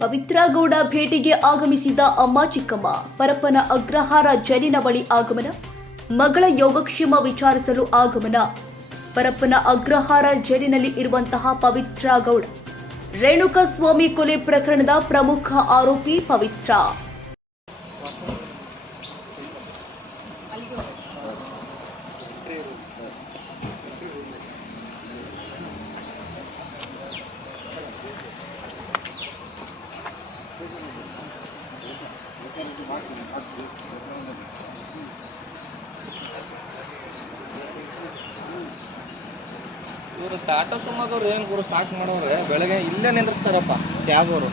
ಪವಿತ್ರ ಗೌಡ ಭೇಟಿಗೆ ಆಗಮಿಸಿದ ಅಮ್ಮ ಚಿಕ್ಕಮ್ಮ. ಪರಪ್ಪನ ಅಗ್ರಹಾರ ಜೈಲಿನ ಬಳಿ ಆಗಮನ. ಮಗಳ ಯೋಗಕ್ಷೇಮ ವಿಚಾರಿಸಲು ಆಗಮನ. ಪರಪ್ಪನ ಅಗ್ರಹಾರ ಜೈಲಿನಲ್ಲಿ ಇರುವಂತಹ ಪವಿತ್ರ ಗೌಡ. ರೇಣುಕಾ ಸ್ವಾಮಿ ಕೊಲೆ ಪ್ರಕರಣದ ಪ್ರಮುಖ ಆರೋಪಿ ಪವಿತ್ರ. ಇವರು ಟಾಟಾ ಸುಮ್ಮದವ್ರು ಏನು ಗುರು ಸಾಕ್ ಮಾಡೋರೆ ಬೆಳಗ್ಗೆ ಇಲ್ಲೇ ನಿಂದ್ರಿಸ್ತಾರಪ್ಪ. ಕ್ಯಾಬ್ ಅವರು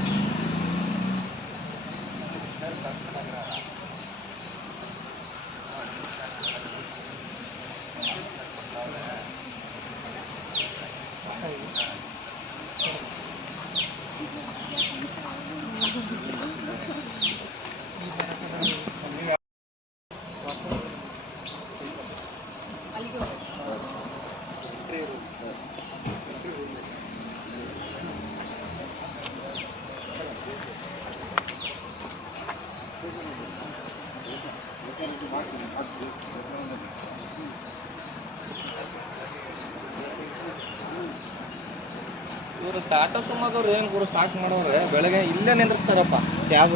ಇವರು ಟಾಟಾ ಸುಮ್ಮದವ್ರು ಏನು ಗುರು ಸಾಕ್ ಮಾಡೋರೆ ಬೆಳಗ್ಗೆ ಇಲ್ಲೇ ನಿಂದ್ರಿಸ್ತಾರಪ್ಪ ಕ್ಯಾಬ್